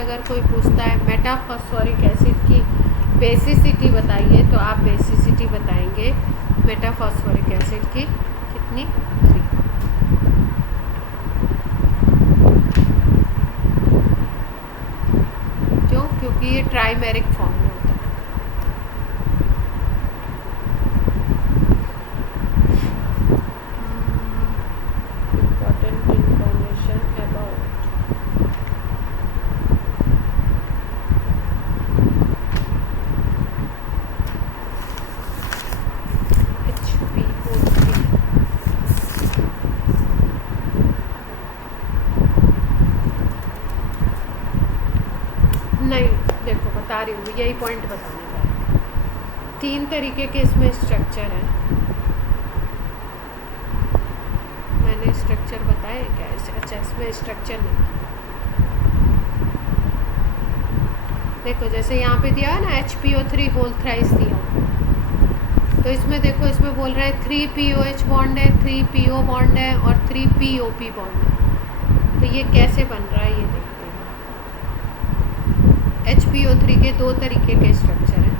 अगर कोई पूछता है मेटा फॉस्फोरिक एसिड की बेसिसिटी बताइए, तो आप बेसिसिटी बताएंगे मेटा फॉस्फोरिक एसिड की कितनी, 3। क्यों? क्योंकि ये ट्राइमेरिक फॉर्म में होता है। Important information about HPO3। नहीं, देखो बता रही हूँ, यही पॉइंट बताने का। 3 तरीके के इसमें स्ट्रक्चर हैं। मैंने स्ट्रक्चर बताए क्या? अच्छा, इसमें स्ट्रक्चर नहीं। देखो जैसे यहाँ पे दिया है ना HPO3 होल थ्राइस दिया, तो इसमें देखो, इसमें बोल रहा है 3 POH बॉन्ड है, 3 PO बॉन्ड है और 3 POP बॉन्ड है। तो ये कैसे बन रहा है ये देखते हैं। HPO3 के 2 तरीके के स्ट्रक्चर हैं।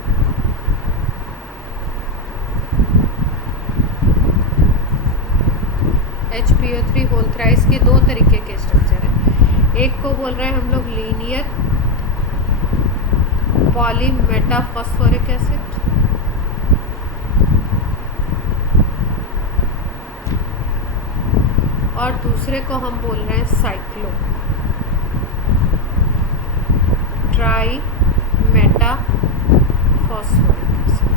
HPO3 होल थ्राइस के 2 तरीके के स्ट्रक्चर हैं। एक को बोल रहे हैं हम लोग linear poly Meta phosphoric acid, और दूसरे को हम बोल रहे हैं cyclo try Meta phosphoric acid.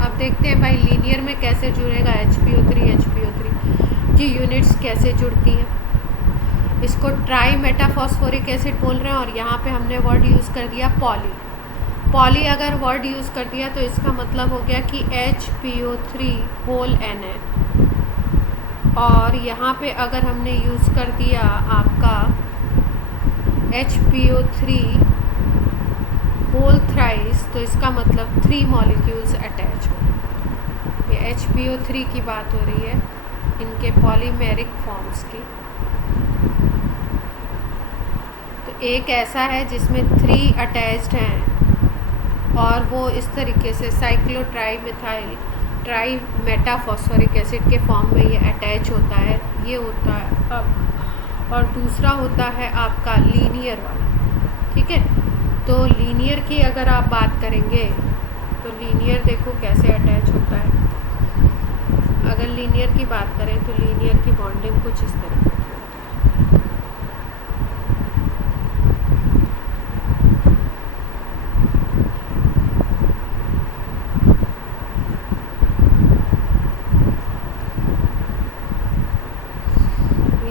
अब देखते हैं भाई लीनियर में कैसे जुड़ेगा HPO3 की यूनिट्स कैसे जुड़ती हैं। इसको ट्राई मेटा फॉस्फोरिक एसिड बोल रहे हैं, और यहाँ पे हमने वर्ड यूज़ कर दिया पॉली अगर वर्ड यूज़ कर दिया तो इसका मतलब हो गया कि HPO3 होल N है, और यहाँ पे अगर हमने यूज़ कर दिया आपका HPO3 होल थ्राइस, तो इसका मतलब 3 मॉलिक्यूल्स अटैच हो। ये HPO3 की बात हो रही है, इनके पॉलीमेरिक फॉर्म्स की। तो एक ऐसा है जिसमें 3 अटैच्ड हैं, और वो इस तरीके से cyclo tri methyl try Meta phosphoric acid के फॉर्म में ये अटैच होता है, ये होता है अब। और दूसरा होता है आपका लीनियर वाला, ठीक है। तो लीनियर की अगर आप बात करेंगे तो लीनियर देखो कैसे अटैच होता है। अगर लीनियर की बात करें तो लीनियर की बॉन्डिंग कुछ इस तरह की।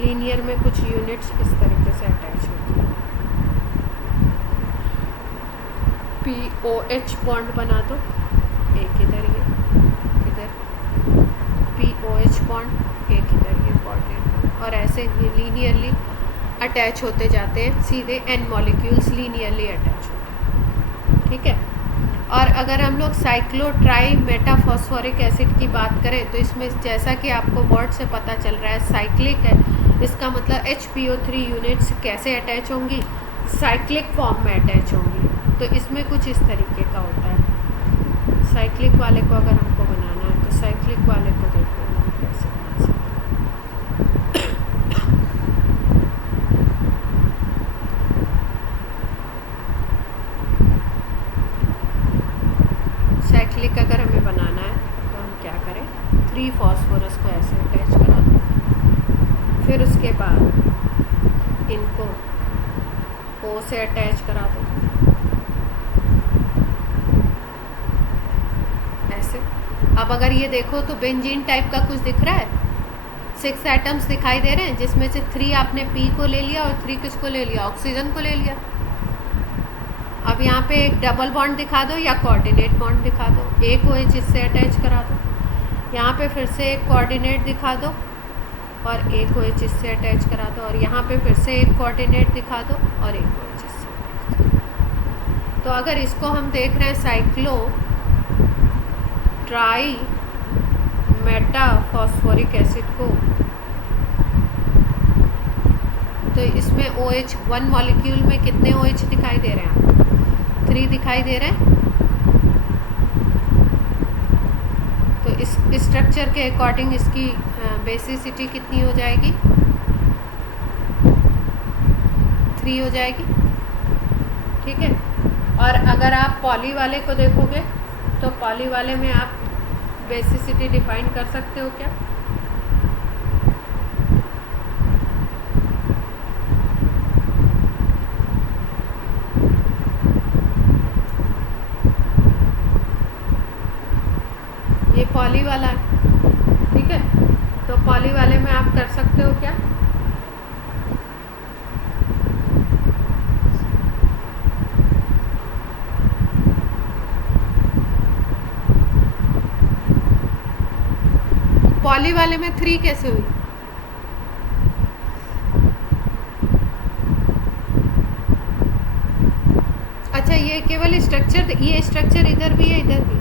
लीनियर में कुछ यूनिट्स इस तरीके से अटैच होती हैं। POH बॉन्ड बना दो, एक इधर, ये इधर POH बॉन्ड, एक इधर ये बॉन्ड, और ऐसे ये लीनियरली अटैच होते जाते हैं, सीधे N मॉलिक्यूल्स लीनियरली अटैच होते हैं, ठीक है। और अगर हम लोग cyclo try Meta phosphoric acid की बात करें तो इसमें जैसा कि आपको वर्ड से पता चल रहा है साइक्लिक है, इसका मतलब HPO3 यूनिट्स कैसे अटैच होंगी, साइक्लिक फॉर्म में अटैच होंगी। तो इसमें कुछ इस तरीके का होता है। साइक्लिक वाले को अगर हमको बनाना है तो साइक्लिक वाले को देखो हम कैसे बना सकते हैं। साइक्लिक अगर हमें बनाना है तो हम क्या करें, 3 फॉस्फोरस को ऐसे अटैच करा दें, फिर उसके बाद इनको O से अटैच करा दो, ऐसे। अब अगर ये देखो तो बेंजीन टाइप का कुछ दिख रहा है, 6 एटम्स दिखाई दे रहे हैं, जिसमें से 3 आपने P को ले लिया और 3 किसको ले लिया, ऑक्सीजन को ले लिया। अब यहाँ पे एक डबल बॉन्ड दिखा दो या कोऑर्डिनेट बॉन्ड दिखा दो, एक OH इससे अटैच करा दो, यहाँ पे फिर से एक कोऑर्डिनेट दिखा दो और एक OH इससे अटैच करा दो, और यहाँ पे फिर से एक कोऑर्डिनेट दिखा दो और एक OH इससे। तो अगर इसको हम देख रहे हैं cyclo try Meta phosphoric acid को, तो इसमें OH 1 मॉलिक्यूल में कितने OH दिखाई दे रहे हैं आप? 3 दिखाई दे रहे हैं। तो इस स्ट्रक्चर के अकॉर्डिंग इसकी बेसिसिटी कितनी हो जाएगी? 3 हो जाएगी। ठीक है। और अगर आप पॉली वाले को देखोगे तो पॉली वाले में आप बेसिसिटी डिफाइन कर सकते हो क्या? ये पॉली वाला है। ठीक है। तो पॉली वाले में आप कर सकते हो क्या? पॉली वाले में 3 कैसे हुई? अच्छा, ये केवल स्ट्रक्चर, ये स्ट्रक्चर इधर भी है, इधर भी।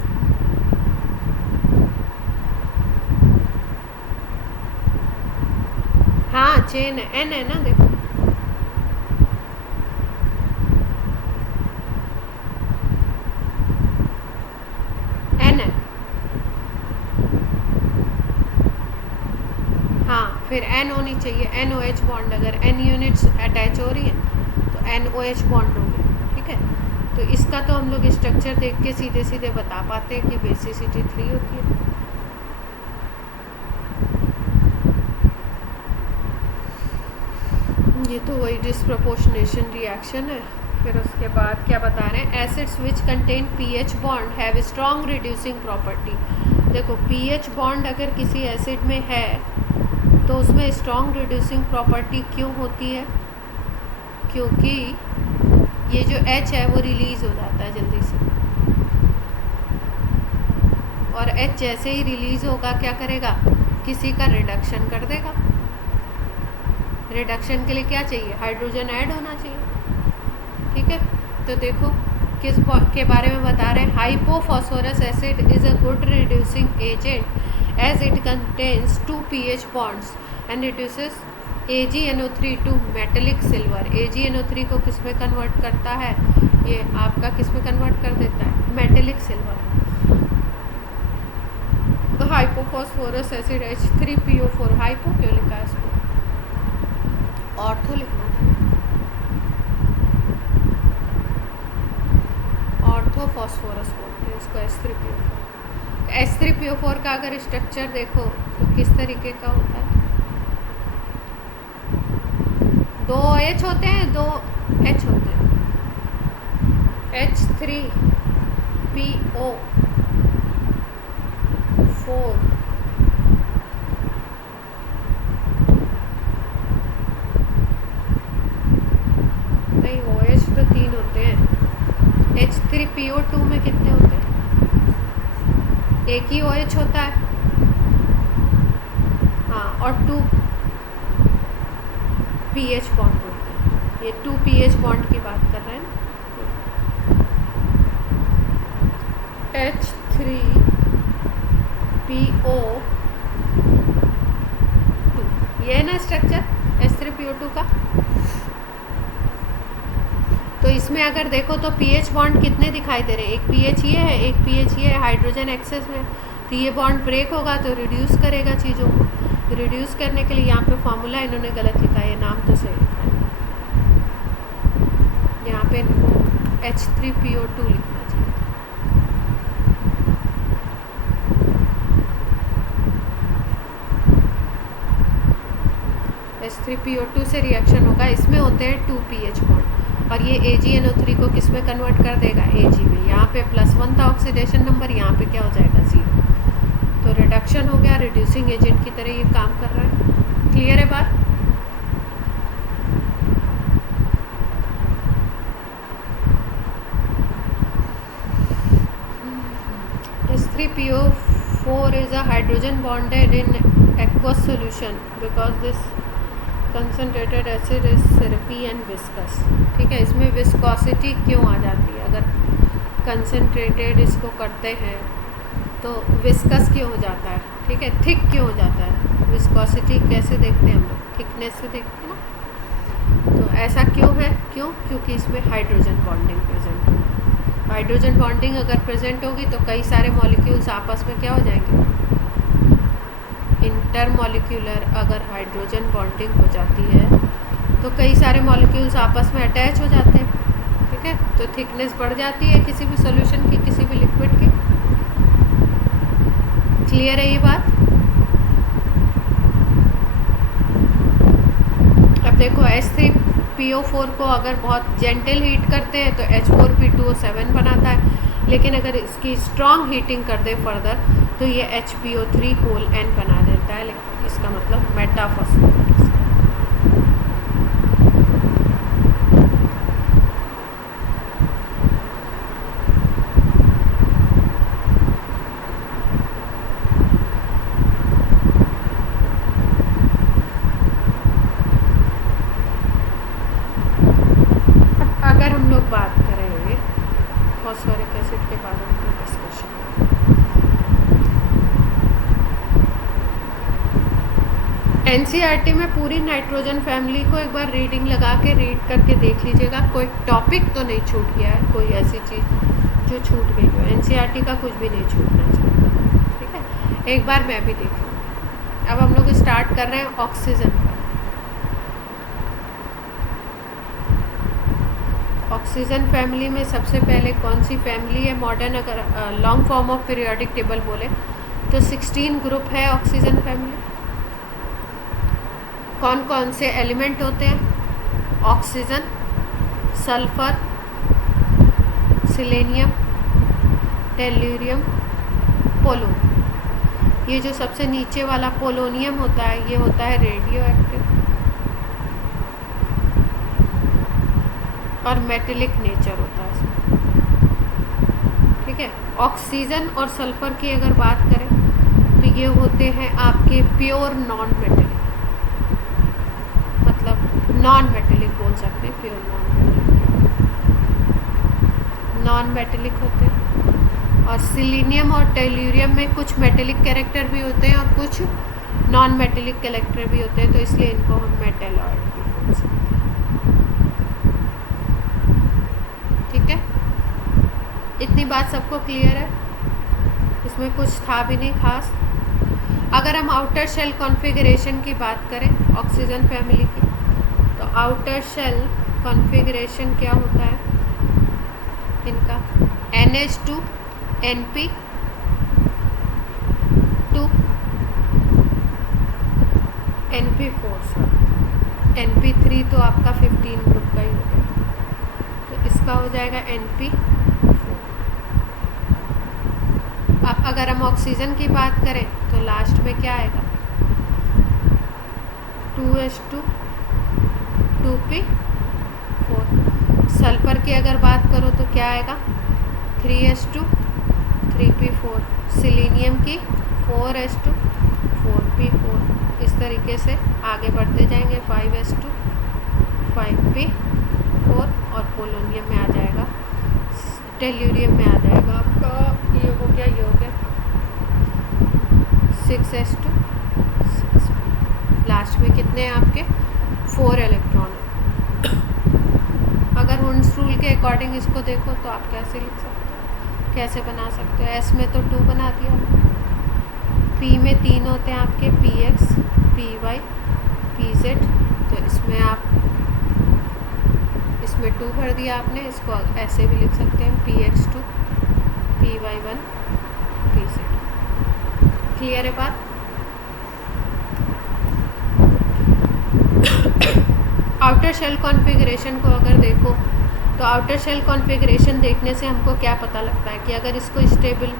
हाँ, चेन है, N है ना, देखो। N है। हाँ, फिर N होनी चाहिए, NOH बॉन्ड। अगर N यूनिट्स अटैच हो रही है तो NOH बॉन्ड होंगे। ठीक है। तो इसका तो हम लोग स्ट्रक्चर देख के सीधे सीधे बता पाते हैं कि बेसिसिटी 3 होती है। ये तो वही डिस्प्रपोर्शनेशन रिएक्शन है। फिर उसके बाद क्या बता रहे हैं? Acids which contain pH bond have strong reducing property. देखो, pH बॉन्ड अगर किसी एसिड में है तो उसमें स्ट्रॉन्ग रिड्यूसिंग प्रॉपर्टी क्यों होती है? क्योंकि ये जो H है वो रिलीज़ हो जाता है जल्दी से, और H जैसे ही रिलीज़ होगा क्या करेगा? किसी का रिडक्शन कर देगा। रिडक्शन के लिए क्या चाहिए? हाइड्रोजन ऐड होना चाहिए। ठीक है। तो देखो किस के बारे में बता रहे हैं? Hypophosphorous acid is a good reducing agent as it contains 2 pH bonds and reduces AgNO3 to metallic silver. AgNO3 को किस में कन्वर्ट करता है? ये आपका किस में कन्वर्ट कर देता है? Metallic silver. तो हाइपोफॉस्फोरस एसिड H3PO4, हाइपो क्यों लिखा है इसको? ऑर्थो लिखना था, ऑर्थो फॉस्फोरस बोलते हैं इसको, H3PO4। H3PO4 का अगर स्ट्रक्चर देखो तो किस तरीके का होता है? 2 H होते हैं, 2 H होते हैं। H3PO4 नहीं, OH तो 3 होते हैं। H3PO2 में कितने होते हैं? एक ही OH होता है। हाँ, और 2 pH बॉन्ड होते हैं। ये 2 pH बॉन्ड की बात कर रहे हैं। H3PO2, ये है ना स्ट्रक्चर H3PO2 का। तो इसमें अगर देखो तो pH बॉन्ड कितने दिखाई दे रहे हैं? एक pH ये है, एक pH ये है, हाइड्रोजन एक्सेस में। तो ये बॉन्ड ब्रेक होगा तो रिड्यूस करेगा चीज़ों को। रिड्यूस करने के लिए यहाँ पे फॉर्मूला इन्होंने गलत लिखा है, नाम तो सही लिखा है। यहाँ पे H3PO2 लिखना चाहिए। H3PO2 से रिएक्शन होगा, इसमें होते हैं 2 pH बॉन्ड, और ये AgNO3 को किस में कन्वर्ट कर देगा? Ag में। यहाँ पे +1 था ऑक्सीडेशन नंबर, यहाँ पे क्या हो जाएगा? 0। तो रिडक्शन हो गया, रिड्यूसिंग एजेंट की तरह ये काम कर रहा है। क्लियर है बात? H3PO4 is a hydrogen bonded in aqueous solution because this concentrated acid is syrupy and viscous। ठीक है। इसमें विस्कोसिटी क्यों आ जाती है? अगर कंसनट्रेटेड इसको करते हैं तो विस्कस क्यों हो जाता है? ठीक है। थिक क्यों हो जाता है? विस्कोसिटी कैसे देखते हैं हम लोग? थिकनेस से देखते हैं ना। ऐसा क्यों है? क्योंकि इसमें हाइड्रोजन बॉन्डिंग प्रेजेंट है। हाइड्रोजन बॉन्डिंग अगर प्रेजेंट होगी तो कई सारे मॉलिक्यूल्स आपस में क्या हो जाएंगे? इंटरमॉलिक्यूलर अगर हाइड्रोजन बॉन्डिंग हो जाती है तो कई सारे मॉलिक्यूल्स आपस में अटैच हो जाते हैं, ठीक है। तो थिकनेस बढ़ जाती है किसी भी सॉल्यूशन की, किसी भी लिक्विड की। क्लियर है ये बात? अब देखो H3PO4 को अगर बहुत जेंटल हीट करते हैं तो H4P2O7 बनाता है, लेकिन अगर इसकी स्ट्रॉन्ग हीटिंग कर दे फर्दर तो ये HPO3N बना देता है। लेकिन इसका मतलब मेटाफॉस्फेट। अगर हम लोग बात करें फॉस्फोरिक एसिड के बारे में डिस्कशन, एनसीईआरटी में पूरी नाइट्रोजन फैमिली को एक बार रीडिंग लगा के रीड करके देख लीजिएगा। कोई टॉपिक तो नहीं छूट गया है, कोई ऐसी चीज़ जो छूट गई हो। एनसीईआरटी का कुछ भी नहीं छूटना चाहिए, ठीक है। एक बार मैं भी देख लूँ। अब हम लोग स्टार्ट कर रहे हैं ऑक्सीजन पर। ऑक्सीजन फैमिली में सबसे पहले कौन सी फैमिली है मॉडर्न? अगर long form of periodic table बोले तो 16 ग्रुप है ऑक्सीजन फैमिली। कौन कौन से एलिमेंट होते हैं? Oxygen, sulphur, selenium, tellurium, polonium. ये जो सबसे नीचे वाला पोलोनियम होता है ये होता है रेडियो एक्टिव और मेटेलिक नेचर होता है इसमें, ठीक है। ऑक्सीजन और सल्फर की अगर बात करें तो ये होते हैं आपके प्योर नॉन मेटेलिक, मतलब नॉन मेटेलिक बोल सकते हैं, प्योर नॉन मेटेलिक होते हैं। और सिलीनियम और टेल्यूरियम में कुछ मेटेलिक कैरेक्टर भी होते हैं और कुछ नॉन मेटेलिक कैरेक्टर भी होते हैं, तो इसलिए इनको हम मेटेलॉइड भी बोल सकते हैं, ठीक है। इतनी बात सबको क्लियर है? इसमें कुछ था भी नहीं खास। अगर हम आउटर शेल कॉन्फ़िगरेशन की बात करें ऑक्सीजन फैमिली की, तो आउटर शेल कॉन्फ़िगरेशन क्या होता है इनका? NH2 NP2 NP4 NP3 तो आपका 15 ग्रुप का ही हो गया, तो इसका हो जाएगा NP4। अब अगर हम ऑक्सीजन की बात करें तो लास्ट में क्या आएगा? 2H2 2P4। सल्फर की अगर बात करो तो क्या आएगा? 3H2 3P4। सिलीनियम की 4H2 4P4। इस तरीके से आगे बढ़ते जाएंगे। 5H2 5P4 और पोलोनियम में आ जाएगा, टेल्यूरियम में आ जाएगा आपका, ये हो गया 6H2 6। लास्ट में कितने हैं आपके? 4 इलेक्ट्रॉन। अगर हुंस रूल के अकॉर्डिंग इसको देखो तो आप कैसे लिख सकते हो, कैसे बना सकते हो? S में तो 2 बना दिया, P में 3 होते हैं आपके, PX PY PZ, तो इसमें आप इसमें 2 भर दिया आपने। इसको ऐसे भी लिख सकते हैं PX2 PY1 PZ। क्लियर है बात? आउटर शेल कॉन्फ़िगरेशन को अगर देखो तो आउटर शेल कॉन्फ़िगरेशन देखने से हमको क्या पता लगता है कि अगर इसको स्टेबल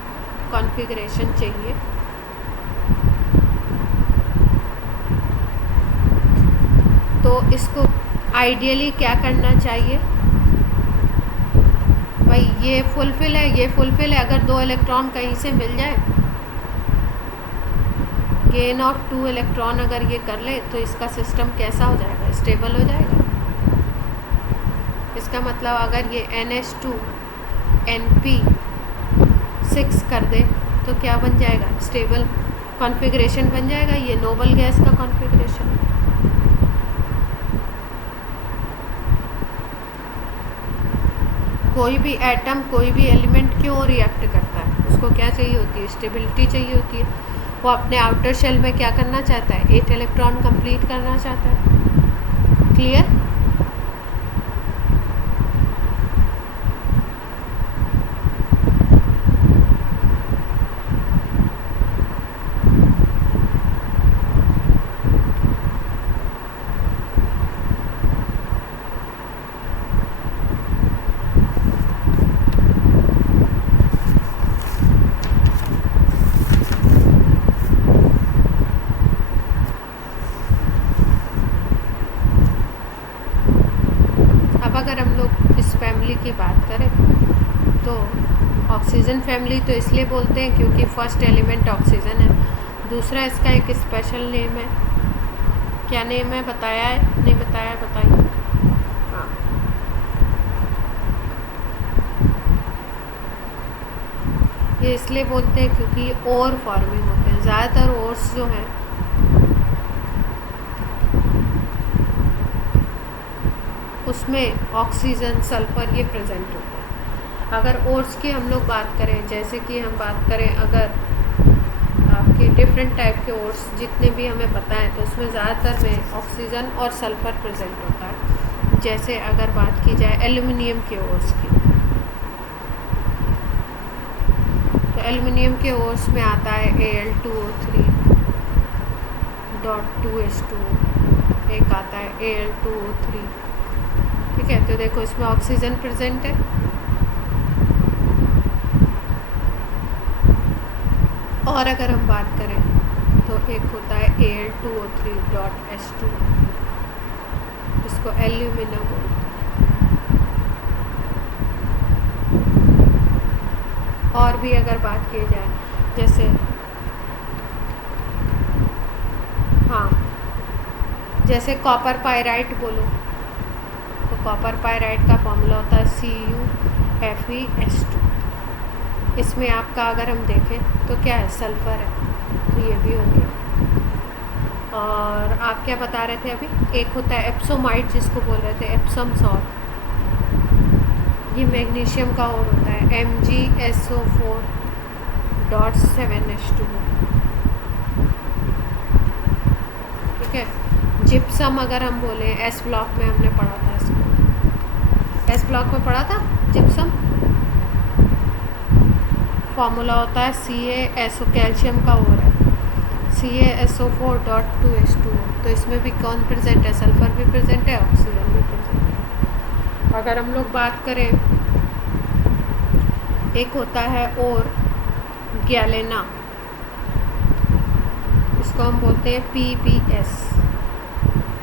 कॉन्फ़िगरेशन चाहिए तो इसको आइडियली क्या करना चाहिए? भाई ये फुलफिल है, ये फुलफिल है। अगर 2 इलेक्ट्रॉन कहीं से मिल जाए, गेन ऑफ 2 इलेक्ट्रॉन अगर ये कर ले तो इसका सिस्टम कैसा हो जाएगा? स्टेबल हो जाएगा। इसका मतलब अगर ये NH2 NP6 कर दे तो क्या बन जाएगा? स्टेबल कॉन्फ़िगरेशन बन जाएगा। ये नोबल गैस का कॉन्फ़िगरेशन। कोई भी एटम, कोई भी एलिमेंट क्यों रिएक्ट करता है, उसको क्या चाहिए होती है, स्टेबिलिटी चाहिए होती है। वो अपने आउटर शेल में क्या करना चाहता है, 8 इलेक्ट्रॉन कंप्लीट करना चाहता है। क्लियर? अगर हम लोग इस फैमिली की बात करें तो ऑक्सीजन फैमिली तो इसलिए बोलते हैं क्योंकि फर्स्ट एलिमेंट ऑक्सीजन है। दूसरा इसका एक स्पेशल नेम है, क्या नेम है, बताया है नहीं बताया, बताइए। हाँ, ये इसलिए बोलते हैं क्योंकि ये ओर फॉर्मिंग होते हैं। ज़्यादातर ओर्स जो हैं उसमें ऑक्सीजन, सल्फर ये प्रेजेंट होते हैं। अगर ओर्स की हम लोग बात करें, जैसे कि हम बात करें अगर आपके डिफरेंट टाइप के ओर्स जितने भी हमें पता है, तो उसमें ज़्यादातर में ऑक्सीजन और सल्फर प्रेजेंट होता है। जैसे अगर बात की जाए एल्युमिनियम के ओर्स की, तो एल्युमिनियम के ओर्स में आता है Al2O3 .2H2, एक आता है Al2O3। ठीक है, तो देखो इसमें ऑक्सीजन प्रेजेंट है और अगर हम बात करें तो एक होता है Al2O3.H2, इसको एल्यूमिना बोलते हैं। और भी अगर बात की जाए, जैसे हाँ, जैसे कॉपर पायराइट बोलो, तो कॉपर पायराइट का फॉर्मूला होता है CuFeS2। इसमें आपका अगर हम देखें तो क्या है, सल्फ़र है, तो ये भी हो गया। और आप क्या बता रहे थे अभी, एक होता है एप्सोमाइट जिसको बोल रहे थे, एप्सम सॉल्ट, ये मैग्नीशियम का और होता है MgSO4.7H2। ठीक है, जिप्सम अगर हम बोले, एस ब्लॉक में हमने पढ़ा था इसको, एस ब्लॉक में पढ़ा था जिप्सम, फॉर्मूला होता है CaSO, कैल्शियम का और है CaSO4.2H2। तो इसमें भी कौन प्रेजेंट है, सल्फर भी प्रेजेंट है, ऑक्सीजन भी प्रेजेंट है। अगर हम लोग बात करें, एक होता है और गैलेना, इसको हम बोलते हैं PbS,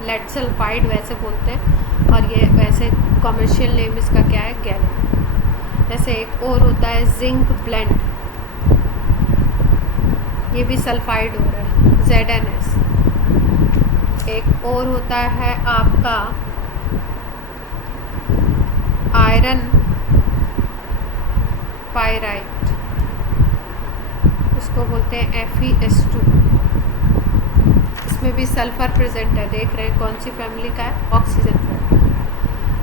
लेड सल्फाइड वैसे बोलते हैं, और ये वैसे कमर्शियल नेम इसका क्या है, गैलेना। जैसे एक और होता है जिंक ब्लेंड, ये भी सल्फाइड हो रहा है, ZnS। एक और होता है आपका आयरन पायराइट, इसको बोलते हैं FeS2, इसमें भी सल्फर प्रेजेंट है। देख रहे हैं कौन सी फैमिली का है, ऑक्सीजन फैमिली।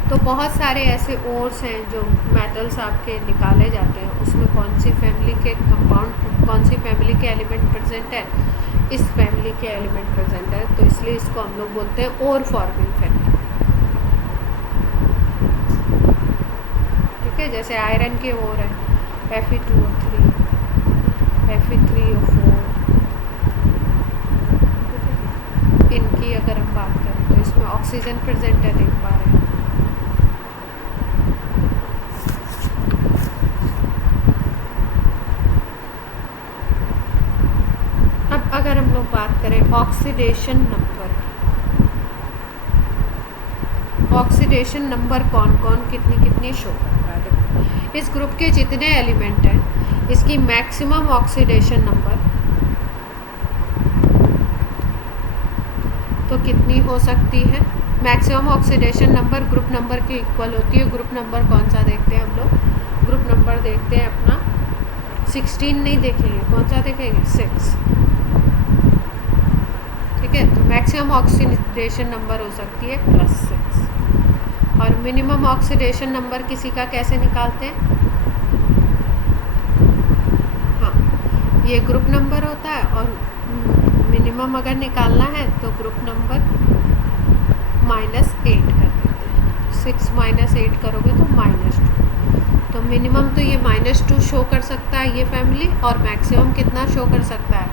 तो बहुत सारे ऐसे ओर्स हैं जो मेटल्स आपके निकाले जाते हैं, उसमें कौन सी फैमिली के कंपाउंड, कौन सी फैमिली के एलिमेंट प्रेजेंट है, इस फैमिली के एलिमेंट प्रेजेंट है, तो इसलिए इसको हम लोग बोलते हैं ओर फॉर्मिंग फैमिली। ठीक है, जैसे आयरन के ओर है Fe2O3, Fe3O4, इनकी अगर हम बात करें तो इसमें ऑक्सीजन प्रेजेंट है, देख पा रहे हैं। अब अगर हम लोग बात करें ऑक्सीडेशन नंबर, ऑक्सीडेशन नंबर कौन कौन कितनी कितनी शो करता है। इस ग्रुप के जितने एलिमेंट हैं, इसकी मैक्सिमम ऑक्सीडेशन नंबर तो कितनी हो सकती है, maximum oxidation number group number के इक्वल होती है। ग्रुप नंबर कौन सा देखते हैं हम लोग, ग्रुप नंबर देखते हैं अपना 16 नहीं देखेंगे, कौन सा देखेंगे, 6। ठीक है, तो मैक्सिमम ऑक्सीडेशन नंबर हो सकती है +6। और मिनिमम ऑक्सीडेशन नंबर किसी का कैसे निकालते हैं? हाँ, ये ग्रुप नंबर होता है और मिनिमम अगर निकालना है तो ग्रुप नंबर -8 कर देते हैं। 6 - 8 करोगे तो -2। तो मिनिमम तो ये -2 शो कर सकता है ये फैमिली, और मैक्सिमम कितना शो कर सकता है?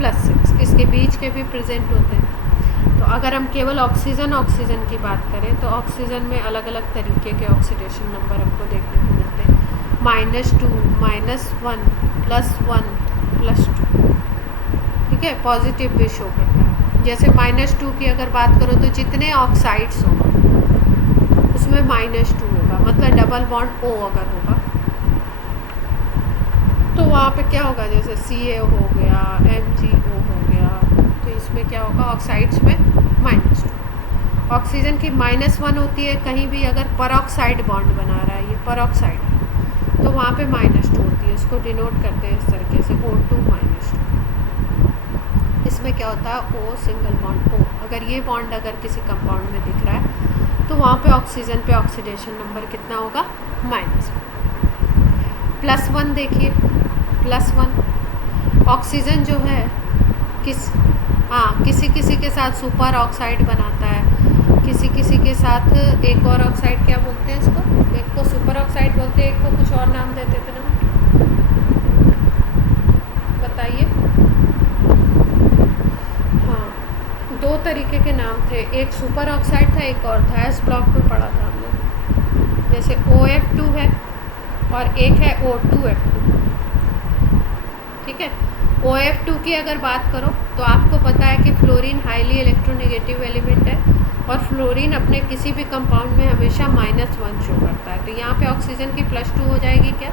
+6। इसके बीच के भी प्रेजेंट होते हैं। तो अगर हम केवल ऑक्सीजन की बात करें तो ऑक्सीजन में अलग अलग तरीके के ऑक्सीडेशन नंबर हमको देखने को मिलते हैं। -2, -1, +1, +2। ठीक है, पॉजिटिव भी शो करता है। जैसे -2 की अगर बात करो तो जितने ऑक्साइड्स होगा उसमें -2 होगा, मतलब डबल बॉन्ड O अगर होगा तो वहाँ पे क्या होगा? जैसे CaO हो गया, MgO हो गया, तो इसमें क्या होगा? ऑक्साइड्स में -2। ऑक्सीजन की -1 होती है कहीं भी अगर परऑक्साइड बॉन्ड बना रहा है, ये परऑक्साइड है, तो वहाँ पे -2 होती है। उसको डिनोट करते हैं इस तरीके से O2 -2। इसमें क्या होता है? O single bond O। अगर ये बॉन्ड अगर किसी कंपाउंड में दिख रहा है तो वहाँ पे ऑक्सीजन पे ऑक्सीडेशन नंबर कितना होगा? -1। +1 देखिए, +1 ऑक्सीजन जो है किसी किसी के साथ सुपर ऑक्साइड बनाता है, किसी किसी के साथ एक और ऑक्साइड, क्या बोलते हैं इसको? एक को सुपर ऑक्साइड बोलते हैं, एक को कुछ और नाम देते थे ना, बताइए। हाँ, 2 तरीके के नाम थे, एक सुपर ऑक्साइड था, एक और था, एस ब्लॉक में पढ़ा था हमने। जैसे OF2 है और एक है O2F2। ठीक है, OF2 की अगर बात करो तो आपको पता है कि फ्लोरीन हाईली इलेक्ट्रोनेगेटिव एलिमेंट है और फ्लोरीन अपने किसी भी कंपाउंड में हमेशा -1 शो करता है। तो यहाँ पे ऑक्सीजन की +2 हो जाएगी क्या?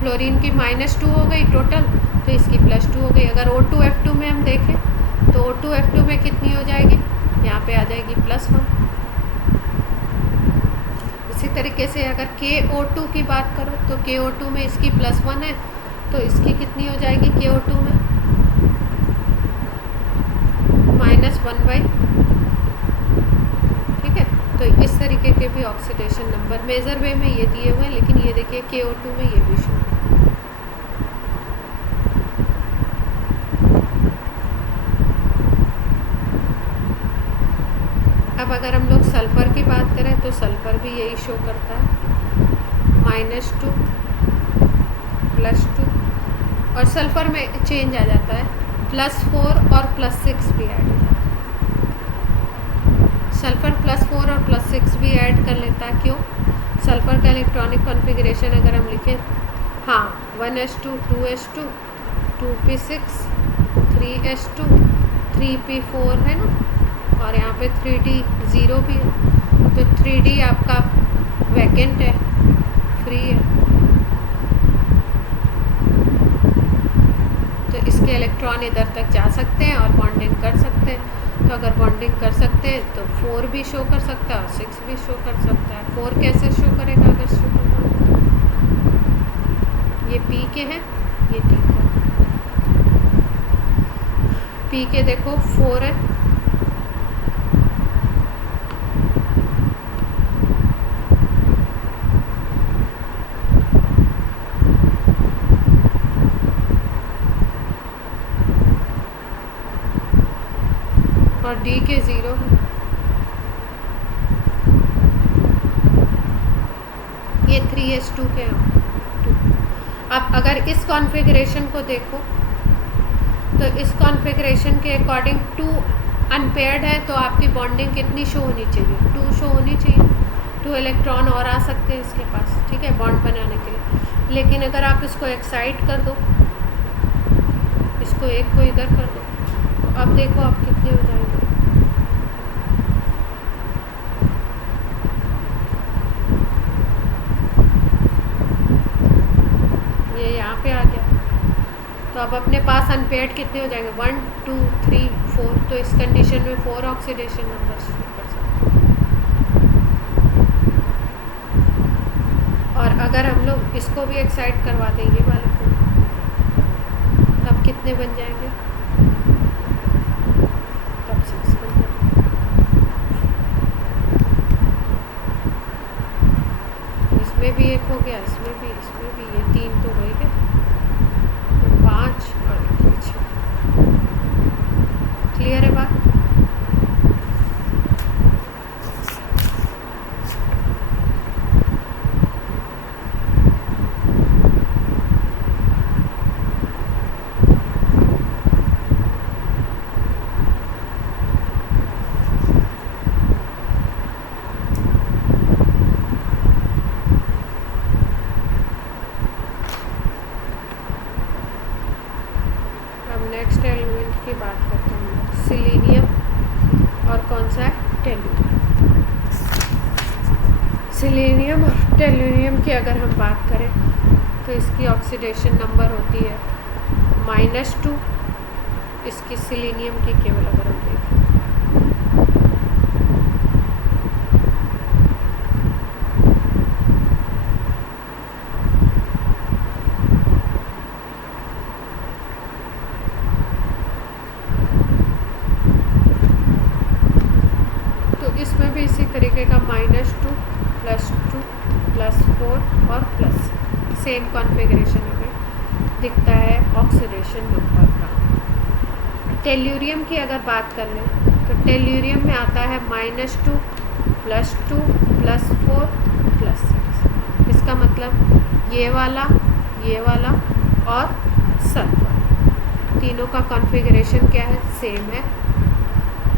फ्लोरीन की -2 हो गई टोटल, तो इसकी +2 हो गई। अगर O2F2 में हम देखें तो O2F2 में कितनी हो जाएगी? यहाँ पे आ जाएगी +1। इसी तरीके से अगर KO2 की बात करो तो KO2 में इसकी +1 है, तो इसकी कितनी हो जाएगी? KO2 में -1/। ठीक है, तो इस तरीके के भी ऑक्सीडेशन नंबर मेजर वे में ये दिए हुए हैं, लेकिन ये देखिए KO2 में ये भी शो है। अब अगर हम लोग सल्फ़र की बात करें तो सल्फ़र भी यही शो करता है, -2, +2, और सल्फ़र में चेंज आ जाता है, +4 और +6 भी ऐड हो जाता है। सल्फ़र +4 और +6 भी ऐड कर लेता है। क्यों? सल्फ़र का इलेक्ट्रॉनिक कॉन्फ़िगरेशन अगर हम लिखें, हाँ, 1s2 2s2 2p6 3s2 3p4 है ना, और यहाँ पे 3d0 भी है, तो 3d आपका वैकेंट है, फ्री है, तो इसके इलेक्ट्रॉन इधर तक जा सकते हैं और बॉन्डिंग कर सकते हैं। तो अगर बॉन्डिंग कर सकते हैं तो 4 भी शो कर सकता है और 6 भी शो कर सकता है। 4 कैसे शो करेगा? अगर शो करेगा, ये P के हैं, ये T का। P के देखो 4 है, और D के 0 है। ये 3s2 के हैं 2। अब अगर इस कॉन्फ़िगरेशन को देखो तो इस कॉन्फ़िगरेशन के अकॉर्डिंग 2 अनपेयर्ड है, तो आपकी बॉन्डिंग कितनी शो होनी चाहिए? 2 शो होनी चाहिए। 2 इलेक्ट्रॉन और आ सकते हैं इसके पास, ठीक है, बॉन्ड बनाने के लिए। लेकिन अगर आप इसको एक्साइट कर दो, इसको एक को इधर कर दो, तो अब देखो आप कितने हो जाएंगे। ये यहाँ पे आ गया, तो अब अपने पास अनपेयर्ड कितने हो जाएंगे? 1 2 3 4। तो इस कंडीशन में 4 ऑक्सीडेशन नंबर शो कर सकते हैं। और अगर हम लोग इसको भी एक्साइट करवा दें, ये वाले को, तब कितने बन जाएंगे? तब 6 बन जाएंगे। इसमें भी एक हो गया, इसमें भी, ये 3 तो हो ही गए, 5 और ये 6। क्लियर है बात? नेक्स्ट एलिमेंट की बात करते हैं, सिलीनियम और कौन सा है, टेलुरियम। सिलीनियम और टेलुरियम की अगर हम बात करें तो इसकी ऑक्सीडेशन नंबर होती है -2, इसकी सिलीनियम की केवल अगर हम देखें इसमें भी इसी तरीके का -2 +2 +4 और प्लस सेम कॉन्फ़िगरेशन हमें दिखता है ऑक्सीडेशन नंबर का। टेलुरियम की अगर बात कर लें तो टेलुरियम में आता है -2 +2 +4 +6। इसका मतलब ये वाला और सल्फर, तीनों का कॉन्फ़िगरेशन क्या है, सेम है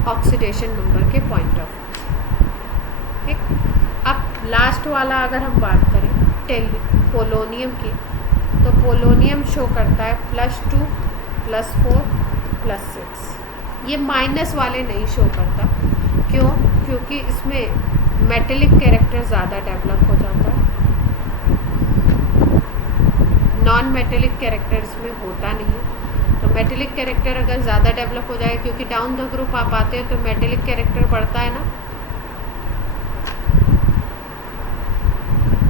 ऑक्सीडेशन नंबर के पॉइंट ऑफ व्यू। ठीक, अब लास्ट वाला अगर हम बात करें पोलोनियम की, तो पोलोनियम शो करता है +2 +4 +6। ये माइनस वाले नहीं शो करता, क्यों? क्योंकि इसमें मेटेलिक कैरेक्टर ज़्यादा डेवलप हो जाता है, नॉन मेटेलिक कैरेक्टर इसमें होता नहीं है। तो मेटेलिक कैरेक्टर अगर ज़्यादा डेवलप हो जाए, क्योंकि डाउन द ग्रुप आप आते हैं तो मेटेलिक कैरेक्टर बढ़ता है ना,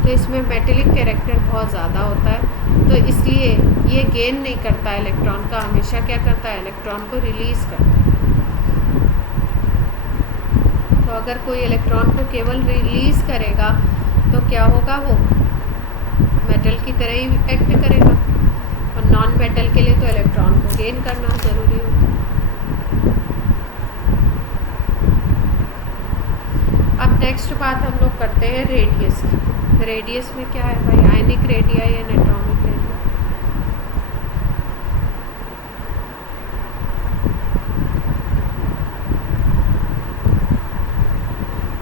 तो इसमें मेटेलिक कैरेक्टर बहुत ज़्यादा होता है, तो इसलिए ये गेन नहीं करता है इलेक्ट्रॉन का, हमेशा क्या करता है, इलेक्ट्रॉन को रिलीज़ करता है। तो अगर कोई इलेक्ट्रॉन को केवल रिलीज़ करेगा तो क्या होगा, वो मेटल की तरह ही एक्ट करेगा, और नॉन मेटल के लिए तो इलेक्ट्रॉन को गेन करना ज़रूरी होता है। अब नेक्स्ट बात हम लोग करते हैं रेडियस की। रेडियस में क्या है भाई, आयनिक रेडिया या एटॉमिक रेडिया?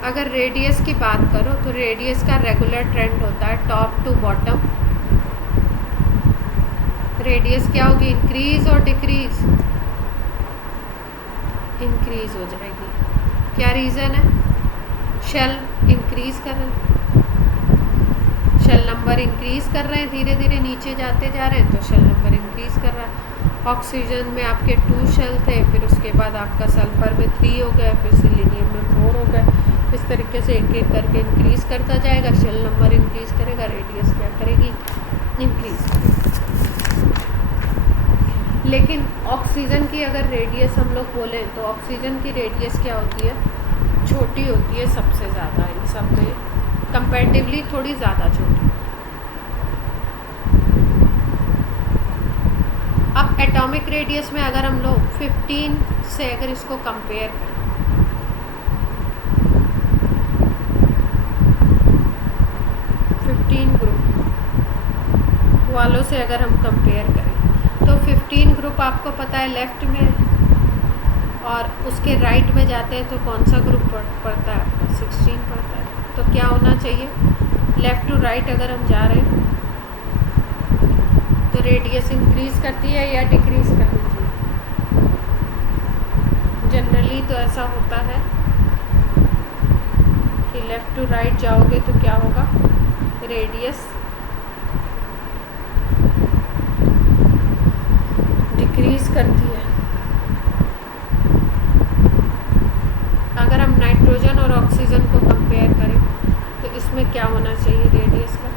अगर रेडियस की बात करो तो रेडियस का रेगुलर ट्रेंड होता है टॉप टू बॉटम। रेडियस क्या होगी, इंक्रीज और डिक्रीज, इंक्रीज हो जाएगी। क्या रीज़न है, शेल इंक्रीज कर रहे हैं, शेल नंबर इंक्रीज कर रहे हैं, धीरे धीरे नीचे जाते जा रहे हैं तो शेल नंबर इंक्रीज कर रहा है। ऑक्सीजन में आपके 2 शेल थे, फिर उसके बाद आपका सल्फर में 3 हो गया, फिर सिलीनियम में 4 हो गए। इस तरीके से एक एक करके इंक्रीज करता जाएगा, शेल नंबर इंक्रीज करेगा, रेडियस क्या करेगी, इंक्रीज करेगी। लेकिन ऑक्सीजन की अगर रेडियस हम लोग बोलें तो ऑक्सीजन की रेडियस क्या होती है, छोटी होती है सबसे ज़्यादा, इन सब में कंपैरेटिवली थोड़ी ज़्यादा छोटी। अब एटॉमिक रेडियस में अगर हम लोग 15 से अगर इसको कंपेयर करें, 15 ग्रुप वालों से अगर हम कंपेयर करें तो 15 ग्रुप आपको पता है लेफ़्ट में, और उसके राइट में जाते हैं तो कौन सा ग्रुप पड़ता है आपका, 16 पड़ता है। तो क्या होना चाहिए, लेफ़्ट टू राइट अगर हम जा रहे हैं तो रेडियस इंक्रीज़ करती है या डिक्रीज़ करनी चाहिए? जनरली तो ऐसा होता है कि लेफ़्ट टू राइट जाओगे तो क्या होगा, रेडियस डिक्रीज़ करती है। अगर हम नाइट्रोजन और ऑक्सीजन को कंपेयर करें तो इसमें क्या होना चाहिए रेडियस का,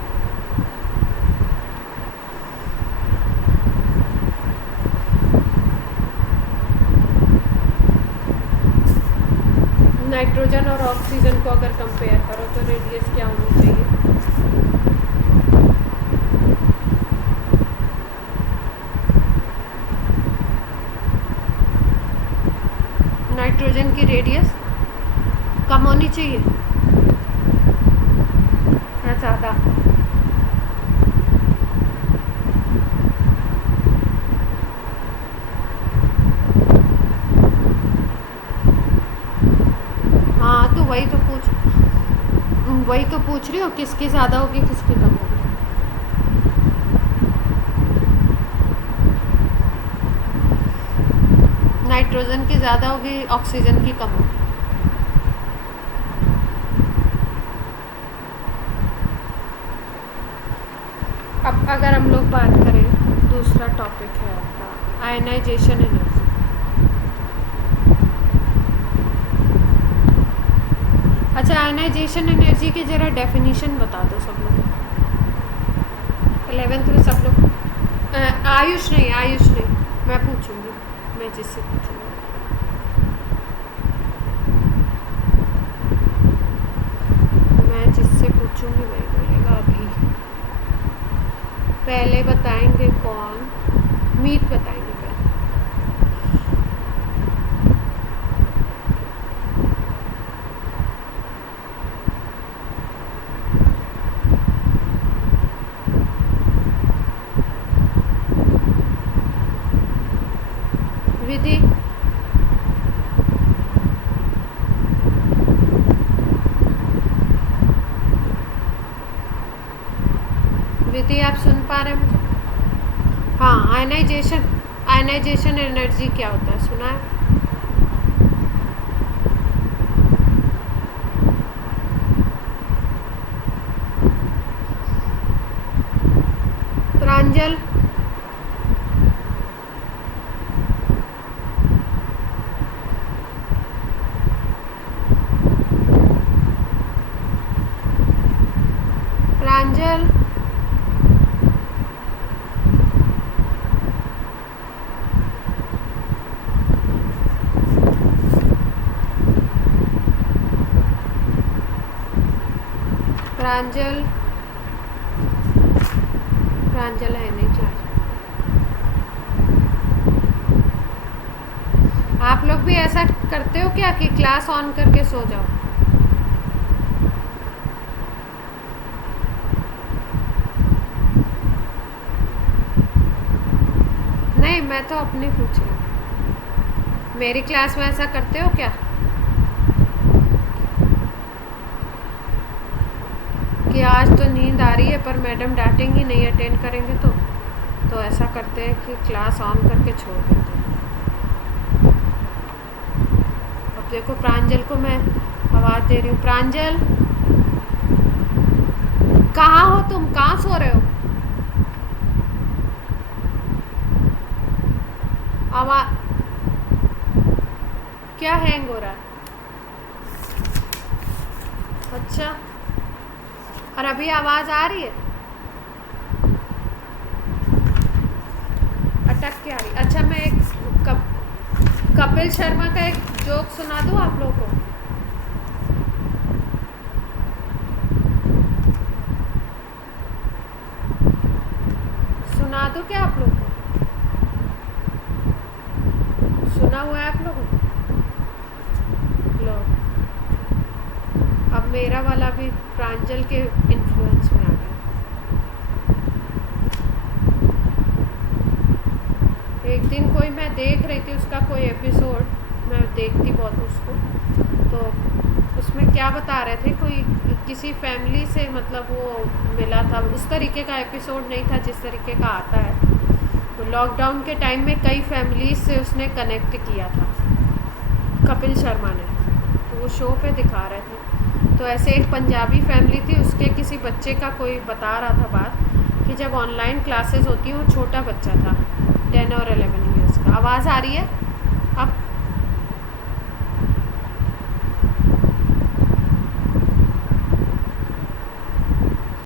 नाइट्रोजन और ऑक्सीजन को अगर कंपेयर करो तो रेडियस क्या होनी चाहिए, नाइट्रोजन की रेडियस कम होनी चाहिए या ज़्यादा? हाँ तो वही तो पूछ रही हो, किसकी ज़्यादा होगी किसकी कम होगी। नाइट्रोजन की ज़्यादा होगी, ऑक्सीजन की कम होगी। अब अगर हम लोग बात करें, दूसरा टॉपिक है आपका आयनाइजेशन एनर्जी। अच्छा, आयनाइजेशन एनर्जी की ज़रा डेफिनेशन बता दो सब लोग। 11th में सब लोग आयुष नहीं, मैं पूछूंगी, मैं जिससे पूछूंगी। मैं जिससे पूछूंगी वही बोलेगा। अभी पहले बताएंगे कौन? मीत बताएंगे पहले। विधि विधि आप सुन पा रहे हैं मुझे? हाँ, आयनाइजेशन एनर्जी क्या होता है, सुना है? प्रांजल, प्रांजल, प्रांजल, प्रांजल है नहीं क्लास। आप लोग भी ऐसा करते हो क्या कि क्लास ऑन करके सो जाओ? नहीं, मैं तो अपनी पूछ रही हूँ। मेरी क्लास में ऐसा करते हो क्या कि आज तो नींद आ रही है पर मैडम डांटेंगी नहीं, अटेंड करेंगे तो ऐसा करते हैं कि क्लास ऑन करके छोड़ देते हैं। अब देखो, प्रांजल को मैं आवाज़ दे रही हूँ। प्रांजल, कहाँ हो तुम? कहाँ सो रहे हो? आवाज़ क्या हैंग हो रहा है? अच्छा, और अभी आवाज़ आ रही है? अटक के आ रही? अच्छा, मैं एक कपिल शर्मा का एक जोक सुना दूँ आप लोगों को? सुना दूँ क्या आप लोगों को? सुना हुआ है आप लोगों को? लो, अब मेरा वाला भी प्रांजल के इन्फ्लुएंस में आ गया। एक दिन कोई, मैं देख रही थी उसका कोई एपिसोड, मैं देखती बहुत उसको, तो उसमें क्या बता रहे थे, कोई किसी फैमिली से मतलब वो मिला था। उस तरीके का एपिसोड नहीं था जिस तरीके का आता है। तो लॉकडाउन के टाइम में कई फैमिलीज से उसने कनेक्ट किया था कपिल शर्मा ने, तो वो शो पे दिखा रहे थे। तो ऐसे एक पंजाबी फैमिली थी, उसके किसी बच्चे का कोई बता रहा था बात कि जब ऑनलाइन क्लासेस होती हैं, वो छोटा बच्चा था 10 और 11 ईयर्स का। आवाज़ आ रही है अब?